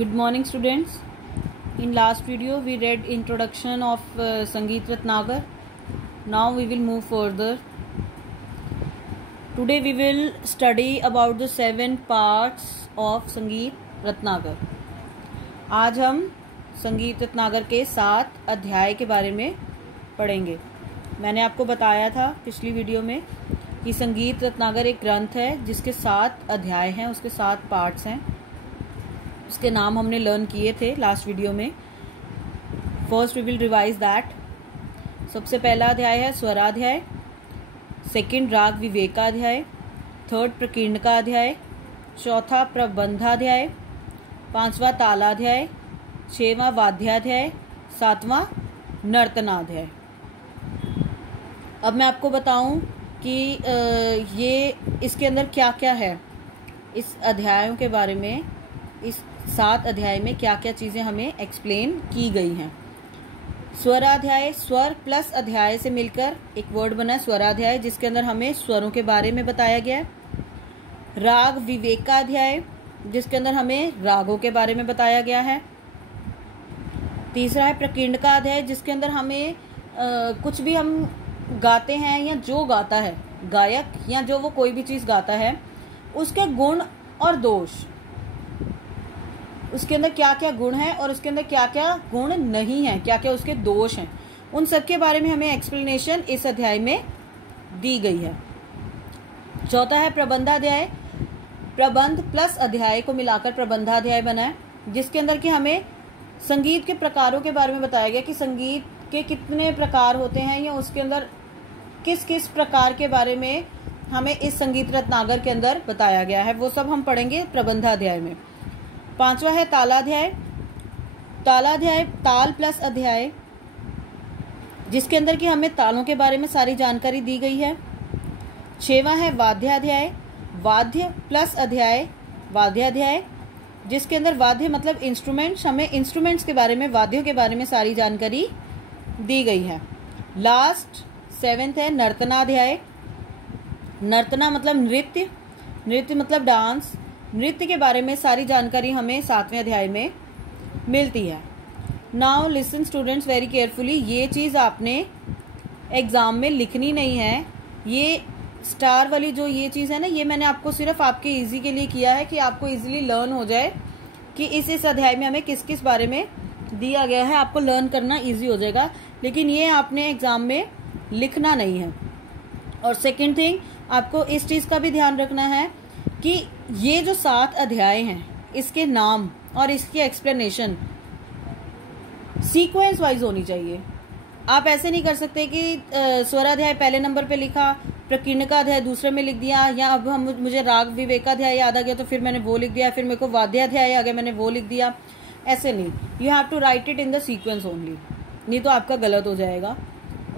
Good morning, students. In last video we read introduction of Sangeet Ratnagar. Now we will move further. Today we will study about the 7 parts of Sangeet Ratnagar. आज हम संगीत रत्नाकर के 7 अध्याय के बारे में पढ़ेंगे। मैंने आपको बताया था पिछली वीडियो में कि संगीत रत्नाकर एक ग्रंथ है जिसके 7 अध्याय हैं, उसके 7 पार्ट्स हैं। उसके नाम हमने लर्न किए थे लास्ट वीडियो में। First we will revise that. सबसे पहला अध्याय है स्वराध्याय, सेकंड राग विवेकाध्याय, थर्ड प्रकीर्णका अध्याय, चौथा प्रबंधाध्याय, पांचवा तालाध्याय, 6वां वाद्याध्याय, 7वां नर्तनाध्याय। अब मैं आपको बताऊं कि ये इसके अंदर क्या क्या है, इस अध्यायों के बारे में, इस 7 अध्याय में क्या क्या चीजें हमें एक्सप्लेन की गई हैं। स्वराध्याय, स्वर प्लस अध्याय से मिलकर एक वर्ड बना है स्वराध्याय, जिसके अंदर हमें स्वरों के बारे में बताया गया है। राग विवेकाध्याय, जिसके अंदर हमें रागों के बारे में बताया गया है। तीसरा है प्रकीर्णका अध्याय, जिसके अंदर हमें कुछ भी हम गाते हैं या जो गाता है गायक या जो वो कोई भी चीज गाता है उसके गुण और दोष, उसके अंदर क्या क्या गुण है और उसके अंदर क्या क्या गुण नहीं है, क्या क्या उसके दोष हैं, उन सब के बारे में हमें एक्सप्लेनेशन इस अध्याय में दी गई है। चौथा है प्रबंधाध्याय, प्रबंध प्लस अध्याय को मिलाकर प्रबंधाध्याय बना है, जिसके अंदर कि हमें संगीत के प्रकारों के बारे में बताया गया कि संगीत के कितने प्रकार होते हैं या उसके अंदर किस किस प्रकार के बारे में हमें इस संगीत रत्नाकर के अंदर बताया गया है। वो सब हम पढ़ेंगे प्रबंधाध्याय में। पांचवा है तालाध्याय, तालाध्याय ताल प्लस अध्याय, जिसके अंदर कि हमें तालों के बारे में सारी जानकारी दी गई है। 6वां है वाद्याध्याय, वाद्य प्लस अध्याय, वाद्याध्याय, जिसके अंदर वाद्य मतलब इंस्ट्रूमेंट्स, हमें इंस्ट्रूमेंट्स के बारे में, वाद्यों के बारे में सारी जानकारी दी गई है। लास्ट 7th है नर्तनाध्याय, नर्तना मतलब नृत्य, नृत्य मतलब डांस, नृत्य के बारे में सारी जानकारी हमें 7वें अध्याय में मिलती है। Now listen students very carefully, ये चीज़ आपने एग्जाम में लिखनी नहीं है। ये स्टार वाली जो ये चीज़ है ना, ये मैंने आपको सिर्फ आपके इजी के लिए किया है कि आपको इजीली लर्न हो जाए कि इस अध्याय में हमें किस किस बारे में दिया गया है, आपको लर्न करना इजी हो जाएगा। लेकिन ये आपने एग्जाम में लिखना नहीं है। और सेकंड थिंग, आपको इस चीज़ का भी ध्यान रखना है कि ये जो 7 अध्याय हैं, इसके नाम और इसकी एक्सप्लेनेशन सीक्वेंस वाइज होनी चाहिए। आप ऐसे नहीं कर सकते कि स्वराध्याय पहले नंबर पे लिखा, प्रकीर्णका अध्याय दूसरे में लिख दिया, या अब मुझे राग विवेकाध्याय याद आ गया तो फिर मैंने वो लिख दिया, फिर मेरे को वाद्याध्याय आ गया मैंने वो लिख दिया। ऐसे नहीं, you have to write it in the sequence only, नहीं तो आपका गलत हो जाएगा।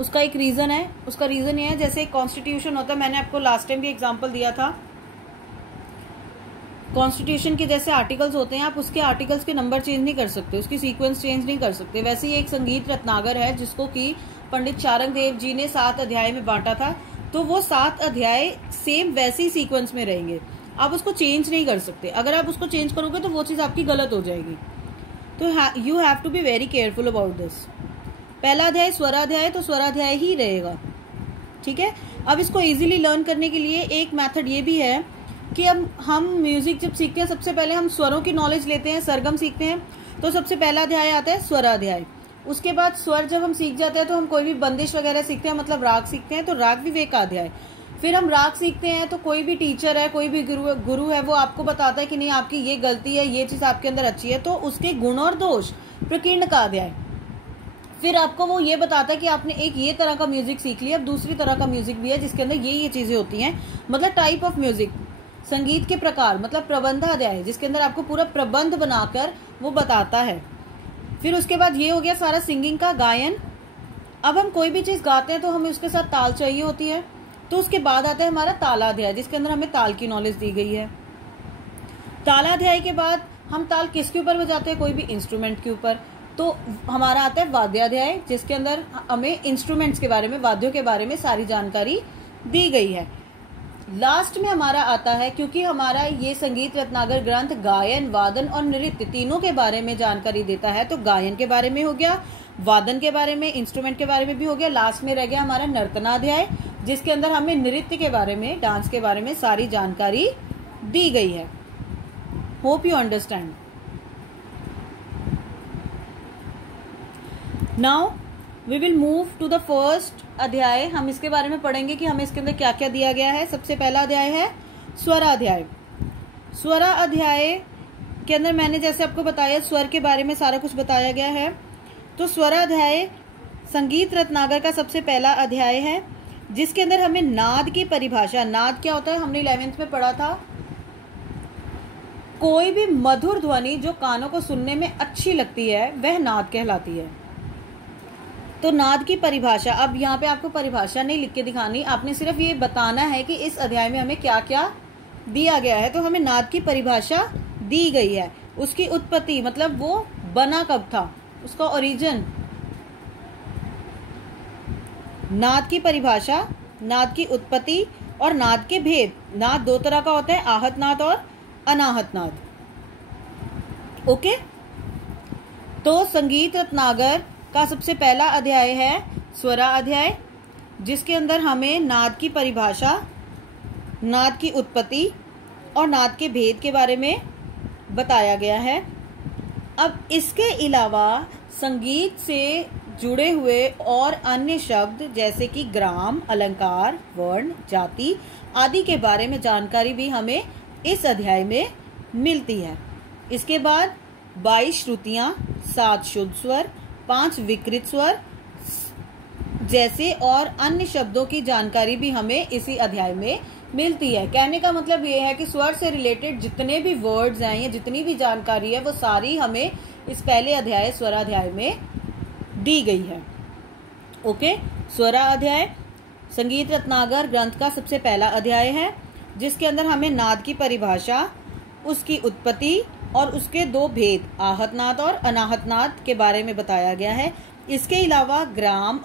उसका एक रीजन है, उसका रीजन ये है, जैसे कॉन्स्टिट्यूशन होता है, मैंने आपको लास्ट टाइम भी एग्जाम्पल दिया था। कॉन्स्टिट्यूशन के जैसे आर्टिकल्स होते हैं, आप उसके आर्टिकल्स के नंबर चेंज नहीं कर सकते, उसकी सीक्वेंस चेंज नहीं कर सकते। वैसे ही एक संगीत रत्नाकर है जिसको कि पंडित चारंग देव जी ने 7 अध्याय में बांटा था, तो वो 7 अध्याय सेम वैसी सीक्वेंस में रहेंगे, आप उसको चेंज नहीं कर सकते। अगर आप उसको चेंज करोगे तो वो चीज आपकी गलत हो जाएगी। तो you have to be very careful about this. पहला अध्याय स्वराध्याय, तो स्वराध्याय ही रहेगा, ठीक है। अब इसको इजीली लर्न करने के लिए एक मेथड ये भी है कि अब हम म्यूजिक जब सीखते हैं, सबसे पहले हम स्वरों की नॉलेज लेते हैं, सरगम सीखते हैं, तो सबसे पहला अध्याय आता है स्वराध्याय। उसके बाद स्वर जब हम सीख जाते हैं तो हम कोई भी बंदिश वगैरह सीखते हैं, मतलब राग सीखते हैं, तो राग विवेकाध्याय। फिर हम राग सीखते हैं तो कोई भी टीचर है, कोई भी गुरु है, वो आपको बताता है कि नहीं आपकी ये गलती है, ये चीज आपके अंदर अच्छी है, तो उसके गुण और दोष, प्रकीर्णका अध्याय। फिर आपको वो ये बताता है कि आपने एक ये तरह का म्यूजिक सीख लिया, अब दूसरी तरह का म्यूजिक भी है जिसके अंदर ये चीजें होती हैं, मतलब टाइप ऑफ म्यूजिक, संगीत के प्रकार, मतलब प्रबंधाध्याय, जिसके अंदर आपको पूरा प्रबंध बनाकर वो बताता है। फिर उसके बाद ये हो गया सारा सिंगिंग का, गायन। अब हम कोई भी चीज गाते हैं तो हमें उसके साथ ताल चाहिए होती है, तो उसके बाद आता है हमारा तालाध्याय, जिसके अंदर हमें ताल की नॉलेज दी गई है। तालाध्याय के बाद हम ताल किसके ऊपर बजाते हैं, कोई भी इंस्ट्रूमेंट के ऊपर, तो हमारा आता है वाद्याध्याय, जिसके अंदर हमें इंस्ट्रूमेंट्स के बारे में, वाद्यों के बारे में सारी जानकारी दी गई है। लास्ट में हमारा आता है, क्योंकि हमारा ये संगीत रत्नाकर ग्रंथ गायन, वादन और नृत्य तीनों के बारे में जानकारी देता है। तो गायन के बारे में हो गया, वादन के बारे में, इंस्ट्रूमेंट के बारे में भी हो गया। लास्ट में रह गया हमारा नर्तनाध्याय, जिसके अंदर हमें नृत्य के बारे में, डांस के बारे में सारी जानकारी दी गई है। Hope you understand. Now we will move to the first अध्याय। हम इसके बारे में पढ़ेंगे कि हमें इसके अंदर क्या क्या दिया गया है। सबसे पहला अध्याय है स्वराध्याय। स्वराध्याय के अंदर मैंने जैसे आपको बताया स्वर के बारे में सारा कुछ बताया गया है। तो स्वराध्याय संगीत रत्नाकर का सबसे पहला अध्याय है, जिसके अंदर हमें नाद की परिभाषा, नाद क्या होता है हमने 11th में पढ़ा था, कोई भी मधुर ध्वनि जो कानों को सुनने में अच्छी लगती है वह नाद कहलाती है। तो नाद की परिभाषा, अब यहाँ पे आपको परिभाषा नहीं लिख के दिखानी, आपने सिर्फ ये बताना है कि इस अध्याय में हमें क्या क्या दिया गया है। तो हमें नाद की परिभाषा दी गई है, उसकी उत्पत्ति मतलब वो बना कब था, उसका ओरिजिन। नाद की परिभाषा, नाद की उत्पत्ति और नाद के भेद। नाद दो तरह का होता है, आहत नाद और अनाहत नाद। ओके, तो संगीत रत्नाकर का सबसे पहला अध्याय है स्वरा अध्याय, जिसके अंदर हमें नाद की परिभाषा, नाद की उत्पत्ति और नाद के भेद के बारे में बताया गया है। अब इसके अलावा संगीत से जुड़े हुए और अन्य शब्द जैसे कि ग्राम, अलंकार, वर्ण, जाति आदि के बारे में जानकारी भी हमें इस अध्याय में मिलती है। इसके बाद 22 श्रुतियां, 7 शुद्ध स्वर, 5 विकृत स्वर जैसे और अन्य शब्दों की जानकारी भी हमें इसी अध्याय में मिलती है। कहने का मतलब ये है कि स्वर से रिलेटेड जितने भी वर्ड्स हैं या जितनी भी जानकारी है वो सारी हमें इस पहले अध्याय स्वराध्याय में दी गई है। ओके, स्वरा अध्याय संगीत रत्नाकर ग्रंथ का सबसे पहला अध्याय है, जिसके अंदर हमें नाद की परिभाषा, उसकी उत्पत्ति और उसके दो भेद, आहत नाद और अनाहत नाद के बारे में बताया गया है। इसके अलावा ग्राम,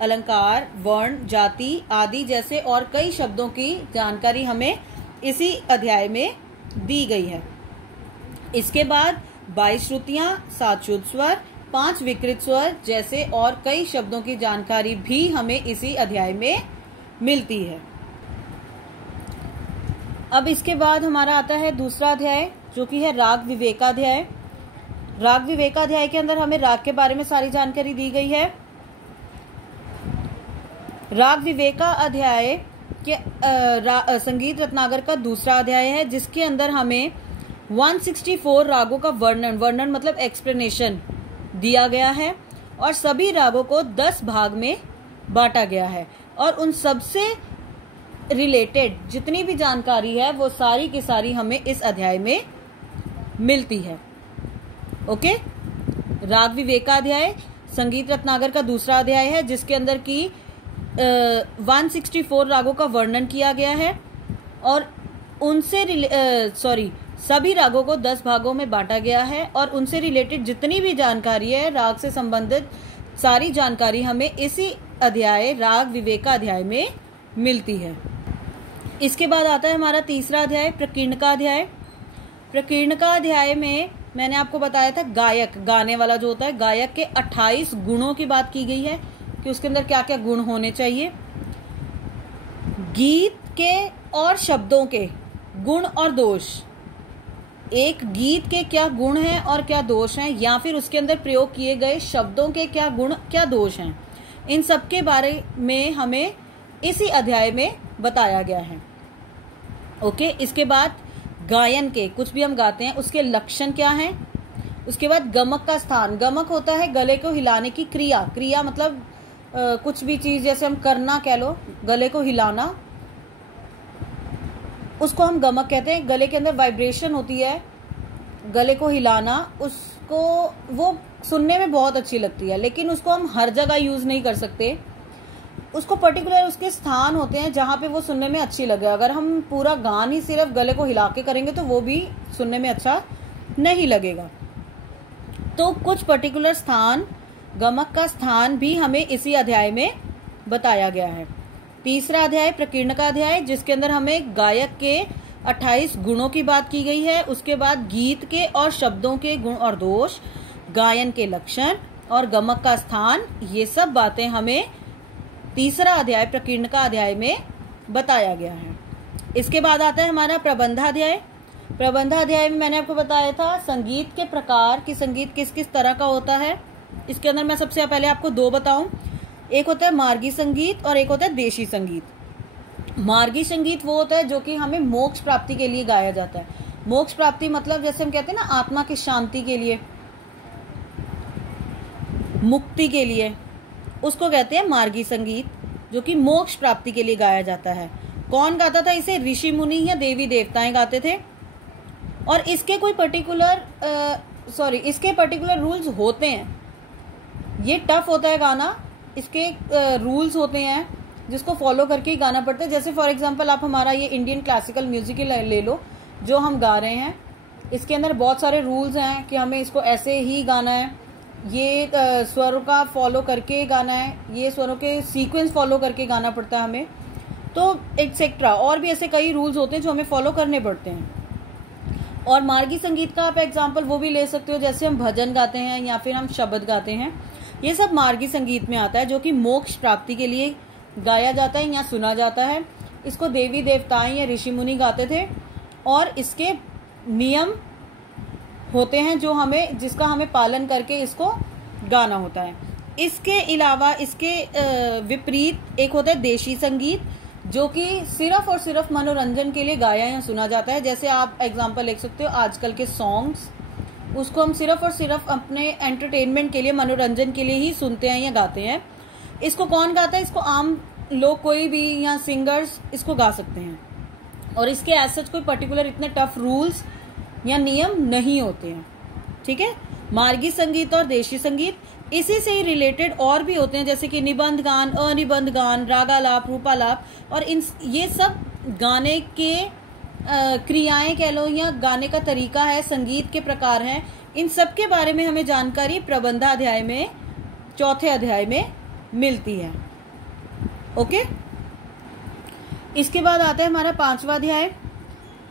अलंकार, वर्ण, जाति आदि जैसे और कई शब्दों की जानकारी हमें इसी अध्याय में दी गई है। इसके बाद 22 श्रुतियां, 7 शुद्ध स्वर, 5 विकृत स्वर जैसे और कई शब्दों की जानकारी भी हमें इसी अध्याय में मिलती है। अब इसके बाद हमारा आता है दूसरा अध्याय, जो कि है राग विवेकाध्याय। राग विवेकाध्याय के अंदर हमें राग के बारे में सारी जानकारी दी गई है। राग विवेकाध्याय के संगीत रत्नाकर का दूसरा अध्याय है, जिसके अंदर हमें 164 रागों का वर्णन मतलब एक्सप्लेनेशन दिया गया है और सभी रागों को 10 भाग में बांटा गया है और उन सबसे रिलेटेड जितनी भी जानकारी है वो सारी की सारी हमें इस अध्याय में मिलती है। ओके, राग विवेकाध्याय संगीत रत्नाकर का दूसरा अध्याय है, जिसके अंदर की 164 रागों का वर्णन किया गया है और उनसे सभी रागों को 10 भागों में बांटा गया है और उनसे रिलेटेड जितनी भी जानकारी है, राग से संबंधित सारी जानकारी हमें इसी अध्याय राग विवेकाध्याय में मिलती है। इसके बाद आता है हमारा तीसरा अध्याय प्रकीर्णकाध्याय। प्रकीर्णकाध्याय में मैंने आपको बताया था गायक, गाने वाला जो होता है, गायक के 28 गुणों की बात की गई है कि उसके अंदर क्या क्या गुण होने चाहिए। गीत के और शब्दों के गुण और दोष, एक गीत के क्या गुण हैं और क्या दोष हैं, या फिर उसके अंदर प्रयोग किए गए शब्दों के क्या गुण क्या दोष हैं, इन सब के बारे में हमें इसी अध्याय में बताया गया है। ओके, इसके बाद गायन के, कुछ भी हम गाते हैं उसके लक्षण क्या हैं। उसके बाद गमक का स्थान, गमक होता है गले को हिलाने की क्रिया मतलब कुछ भी चीज जैसे हम करना कह लो, गले को हिलाना, उसको हम गमक कहते हैं। गले के अंदर वाइब्रेशन होती है, गले को हिलाना, उसको वो सुनने में बहुत अच्छी लगती है, लेकिन उसको हम हर जगह यूज नहीं कर सकते। उसको पर्टिकुलर उसके स्थान होते हैं जहां पे वो सुनने में अच्छी लगे। अगर हम पूरा गान ही सिर्फ गले को हिला के करेंगे तो वो भी सुनने में अच्छा नहीं लगेगा। तो कुछ पर्टिकुलर स्थान, गमक का स्थान भी हमें इसी अध्याय में बताया गया है। तीसरा अध्याय प्रकीर्ण का अध्याय, जिसके अंदर हमें गायक के 28 गुणों की बात की गई है। उसके बाद गीत के और शब्दों के गुण और दोष, गायन के लक्षण और गमक का स्थान, ये सब बातें हमें तीसरा अध्याय प्रकीर्ण का अध्याय में बताया गया है। इसके बाद आता है हमारा प्रबंधाध्याय। प्रबंधाध्याय में मैंने आपको बताया था संगीत के प्रकार कि संगीत किस किस तरह का होता है। इसके अंदर मैं सबसे पहले आपको दो बताऊं, एक होता है मार्गी संगीत और एक होता है देशी संगीत। मार्गी संगीत वो होता है जो कि हमें मोक्ष प्राप्ति के लिए गाया जाता है। मोक्ष प्राप्ति मतलब जैसे हम कहते हैं ना, आत्मा की शांति के लिए, मुक्ति के लिए, उसको कहते हैं मार्गी संगीत, जो कि मोक्ष प्राप्ति के लिए गाया जाता है। कौन गाता था इसे? ऋषि मुनि या देवी देवताएं गाते थे। और इसके कोई पर्टिकुलर रूल्स होते हैं। ये टफ होता है गाना, इसके रूल्स होते हैं जिसको फॉलो करके ही गाना पड़ता है। जैसे फॉर एग्जांपल आप हमारा ये इंडियन क्लासिकल म्यूजिक ले लो, जो हम गा रहे हैं, इसके अंदर बहुत सारे रूल्स हैं कि हमें इसको ऐसे ही गाना है, ये स्वरों का फॉलो करके गाना है, ये स्वरों के सीक्वेंस फॉलो करके गाना पड़ता है हमें, तो एक्सेट्रा। और भी ऐसे कई रूल्स होते हैं जो हमें फॉलो करने पड़ते हैं। और मार्गी संगीत का आप एग्जाम्पल वो भी ले सकते हो, जैसे हम भजन गाते हैं या फिर हम शब्द गाते हैं, ये सब मार्गी संगीत में आता है, जो कि मोक्ष प्राप्ति के लिए गाया जाता है या सुना जाता है। इसको देवी देवताएं या ऋषि मुनि गाते थे और इसके नियम होते हैं जिसका हमें पालन करके इसको गाना होता है। इसके अलावा इसके विपरीत एक होता है देशी संगीत, जो कि सिर्फ और सिर्फ मनोरंजन के लिए गाया या सुना जाता है। जैसे आप एग्जांपल लिख सकते हो आजकल के सॉन्ग्स, उसको हम सिर्फ और सिर्फ अपने एंटरटेनमेंट के लिए, मनोरंजन के लिए ही सुनते हैं या गाते हैं। इसको कौन गाता है? इसको आम लोग, कोई भी, या सिंगर्स इसको गा सकते हैं। और इसके एज सच कोई पर्टिकुलर इतने टफ रूल्स या नियम नहीं होते हैं। ठीक है। मार्गी संगीत और देशी संगीत इसी से ही रिलेटेड और भी होते हैं, जैसे कि निबंध गान, अनिबंध गान, रागालाप, रूपालाप, और ये सब गाने के क्रियाएं कह लो या गाने का तरीका है, संगीत के प्रकार हैं। इन सब के बारे में हमें जानकारी प्रबंधाध्याय में, चौथे अध्याय में मिलती है। ओके। इसके बाद आता है हमारा पांचवा अध्याय,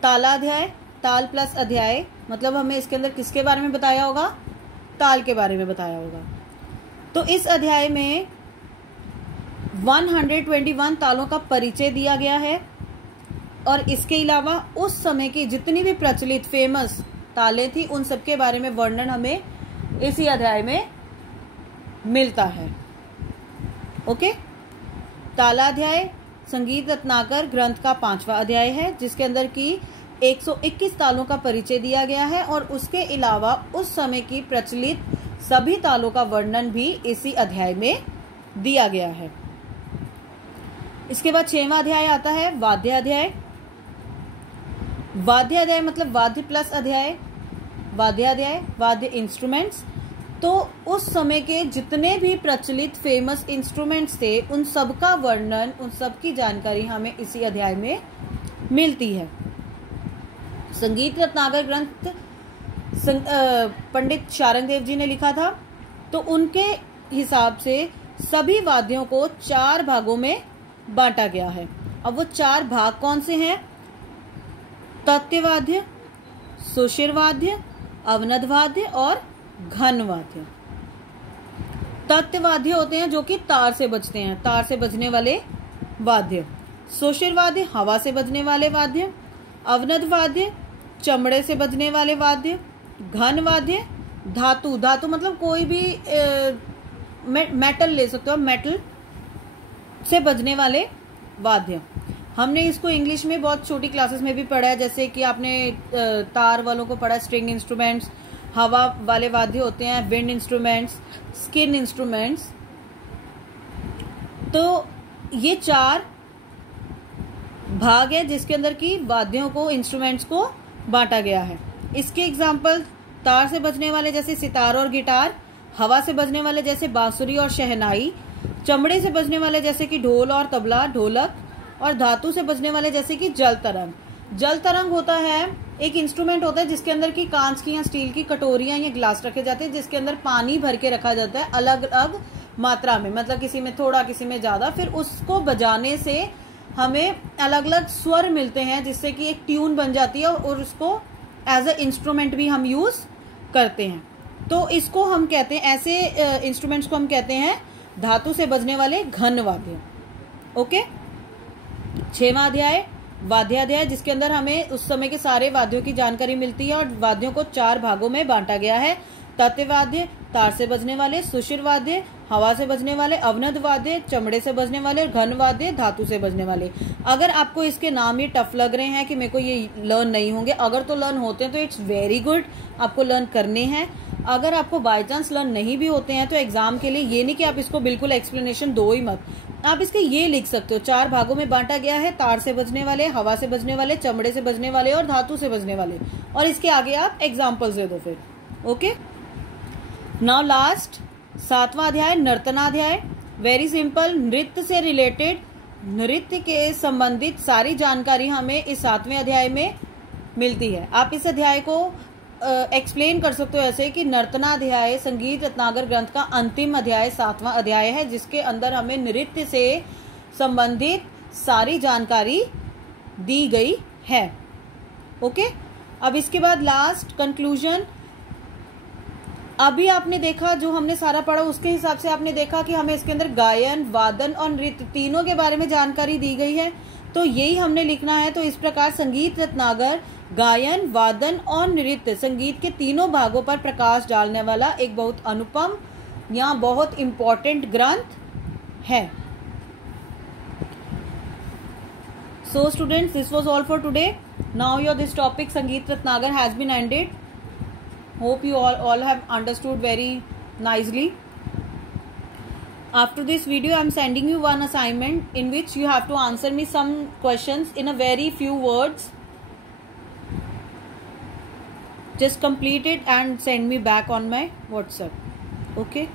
तालाध्याय। ताल प्लस अध्याय मतलब हमें इसके अंदर किसके बारे में बताया होगा? ताल के बारे में बताया होगा। तो इस अध्याय में 121 तालों का परिचय दिया गया है। और इसके अलावा उस समय की जितनी भी प्रचलित फेमस तालें थी, उन सब के बारे में वर्णन हमें इसी अध्याय में मिलता है। ओके। तालाध्याय संगीत रत्नाकर ग्रंथ का 5वां अध्याय है, जिसके अंदर की 121 तालों का परिचय दिया गया है। और उसके अलावा उस समय की प्रचलित सभी तालों का वर्णन भी इसी अध्याय में दिया गया है। इसके बाद 6वां अध्याय आता है वाद्य अध्याय। वाद्य अध्याय मतलब वाद्य प्लस अध्याय, वाद्य अध्याय, वाद्य इंस्ट्रूमेंट्स। तो उस समय के जितने भी प्रचलित फेमस इंस्ट्रूमेंट्स थे, उन सब का वर्णन, उन सब की जानकारी हमें इसी अध्याय में मिलती है। संगीत रत्नाकर ग्रंथ पंडित शारंग देव जी ने लिखा था। तो उनके हिसाब से सभी वाद्यों को 4 भागों में बांटा गया है। अब वो 4 भाग कौन से हैं? तत्यवाद्य, सुशिरवाद्य, अवनदवाद्य और घनवाद्य। तत्यवाद्य होते हैं जो कि तार से बजते हैं, तार से बजने वाले वाद्य। सुशिरवाद्य हवा से बजने वाले वाद्य। अवनदवाद्य चमड़े से बजने वाले वाद्य। घनवाद्य धातु, धातु मतलब कोई भी मेटल ले सकते हो, मेटल से बजने वाले वाद्य। हमने इसको इंग्लिश में बहुत छोटी क्लासेस में भी पढ़ा है, जैसे कि आपने तार वालों को पढ़ा स्ट्रिंग इंस्ट्रूमेंट्स, हवा वाले वाद्य होते हैं विंड इंस्ट्रूमेंट्स, स्किन इंस्ट्रूमेंट्स। तो ये 4 भाग है जिसके अंदर की वाद्यों को, इंस्ट्रूमेंट्स को बांटा गया है। इसके एग्जाम्पल तार से बजने वाले जैसे सितार और गिटार, हवा से बजने वाले जैसे बांसुरी और शहनाई, चमड़े से बजने वाले जैसे कि ढोल और तबला, ढोलक, और धातु से बजने वाले जैसे कि जल तरंग। जल तरंग होता है एक इंस्ट्रूमेंट होता है जिसके अंदर की कांच की या स्टील की कटोरियां या ग्लास रखे जाते हैं, जिसके अंदर पानी भर के रखा जाता है अलग अलग मात्रा में, मतलब किसी में थोड़ा किसी में ज्यादा, फिर उसको बजाने से हमें अलग अलग स्वर मिलते हैं जिससे कि एक ट्यून बन जाती है और उसको एज अ इंस्ट्रूमेंट भी हम यूज करते हैं। तो इसको हम कहते हैं, ऐसे इंस्ट्रूमेंट्स को हम कहते हैं धातु से बजने वाले घन वाद्य। ओके, 6वां अध्याय वाद्याध्याय, जिसके अंदर हमें उस समय के सारे वाद्यों की जानकारी मिलती है और वाद्यों को 4 भागों में बांटा गया है। तत्व वाद्य, तार से बजने वाले, सुशिर वाद्य, हवा से बजने वाले, अवनद वाद्य, चमड़े से बजने वाले, और घन वाद्य, धातु से बजने वाले। अगर आपको इसके नाम ये टफ लग रहे हैं कि मेरे को ये लर्न नहीं होंगे, अगर तो लर्न होते हैं तो इट्स वेरी गुड, आपको लर्न करने हैं। अगर आपको बाय चांस लर्न नहीं भी होते हैं तो एग्जाम के लिए ये नहीं कि आप इसको बिल्कुल एक्सप्लेनेशन दो ही मत, आप इसके ये लिख सकते हो 4 भागों में बांटा गया है, तार से बजने वाले, हवा से बजने वाले, चमड़े से बजने वाले और धातु से बजने वाले, और इसके आगे आप एग्जाम्पल्स दे दो फिर। ओके, नाउ लास्ट 7वां अध्याय नर्तनाध्याय। वेरी सिंपल, नृत्य से रिलेटेड, नृत्य के संबंधित सारी जानकारी हमें इस 7वें अध्याय में मिलती है। आप इस अध्याय को एक्सप्लेन कर सकते हो ऐसे कि नर्तनाध्याय संगीत रत्नाकर ग्रंथ का अंतिम अध्याय 7वां अध्याय है, जिसके अंदर हमें नृत्य से संबंधित सारी जानकारी दी गई है। ओके, अब इसके बाद लास्ट कंक्लूजन। अभी आपने देखा, जो हमने सारा पढ़ा उसके हिसाब से आपने देखा कि हमें इसके अंदर गायन, वादन और नृत्य तीनों के बारे में जानकारी दी गई है, तो यही हमने लिखना है। तो इस प्रकार संगीत रत्नाकर गायन, वादन और नृत्य, संगीत के तीनों भागों पर प्रकाश डालने वाला एक बहुत अनुपम या बहुत इंपॉर्टेंट ग्रंथ है। So students, this was all for today. Now your this topic Sangeet Ratnagar has been ended. Hope you all have understood very nicely. After this video, I am sending you one assignment in which you have to answer me some questions in a very few words. Just complete it and send me back on my WhatsApp. Okay.